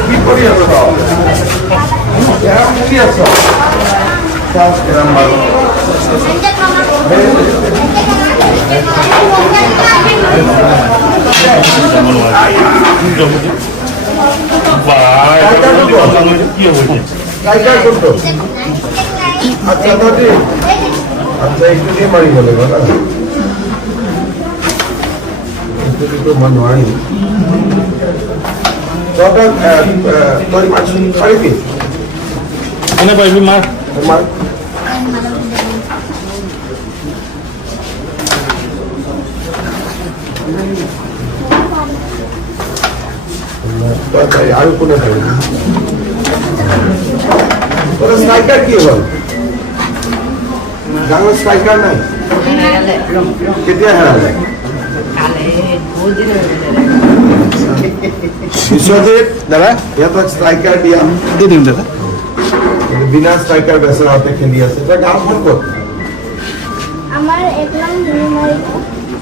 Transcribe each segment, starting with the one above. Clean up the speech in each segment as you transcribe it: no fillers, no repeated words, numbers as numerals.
কি করি আমরা এরকম কি আছে সাহস কেরাম ভালো আচ্ছা দাদি আচ্ছা একটু দিয়ে মারি বলে বলা একটু মান হয় তোর মাছ পারিবি এনে পাইবি মাছ মার আৰু কোনে পাৰিব তোৰ স্ট্ৰাইকাৰ কি হল ডাঙৰ স্ট্ৰাইকাৰ নাই কেতিয়া হেৰালে বিশ্বজিৎ দাদা ইহঁতক স্ট্ৰাইকাৰ দিয়া দি দিম দাদা বিনা স্ট্ৰাইকাৰ বেচেৰাতে খেলি আছে তই গাঁওখন ক'ত আমাৰ এক নাম নিমাৰি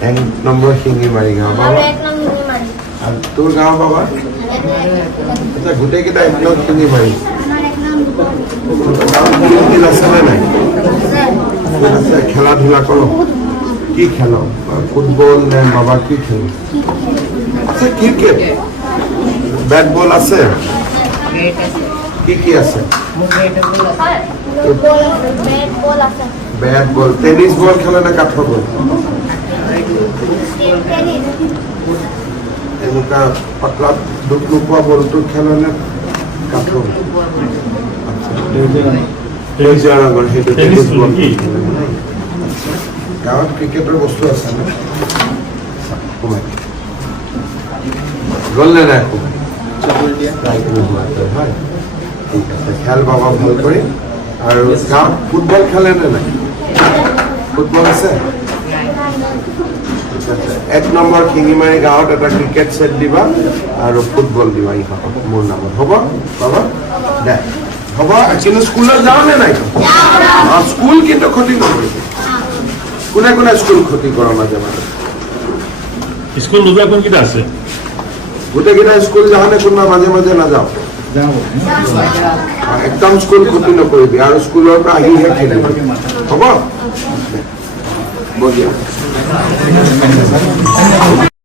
এক নম্বৰ শিঙিমাৰি গাঁও আৰ বাবা এক নাম নিমাৰি আৰু তোৰ গাঁও বাবা আচ্ছা গোটেইকেইটা এক নাম শিঙিমাৰি আমাৰ এক নাম গাঁৱত ফিল্ড আছে নে নাই আছে খেলা ধূলা করো কি খেলো ফুটবল নে বাবা কি খেলো আচ্ছা ক্রিকেট ব্যাট বল আছে কি আছে বল আছে ব্যাট বল আছে ব্যাট বল টেনিস বল খেলে না কাঠৰ বল টেনিস এনেকুৱা পাতলা দুখ নোপোৱা বলটো খেলে নে কাঠৰ বল সেউজীয়া ৰঙৰ সেইটো টেনিস বল গাঁৱত ক্ৰিকেটৰ বস্তু আছে ন গ'ল নে নাই হয় ঠিক আছে খেল বাবা ভাল কৰি আৰু গাঁৱত ফুটবল খেলে নে নাই ফুটবল আছে এক নম্বৰ শিঙিমাৰি গাঁৱত এটা ক্ৰিকেট ছেট দিবা আৰু ফুটবল দিবা ইহঁতক মোৰ নামত হ'ব বাবা দে হ'ব কিন্তু স্কুলত যাওঁ নে নাই স্কুল কিন্তু ক্ষতি নকৰিব কোনে কোনে স্কুল ক্ষতি কৰা মাজে মাজে স্কুল দুটা কোনকেইটা আছে গোটেইকেইটা স্কুল যাওঁ নে কোনোবা মাজে মাজে নাযাওঁ একদম স্কুল ক্ষতি নকৰিবি আৰু স্কুলৰ পৰা আহিহে খেলিবি হ'ব বঢ়িয়া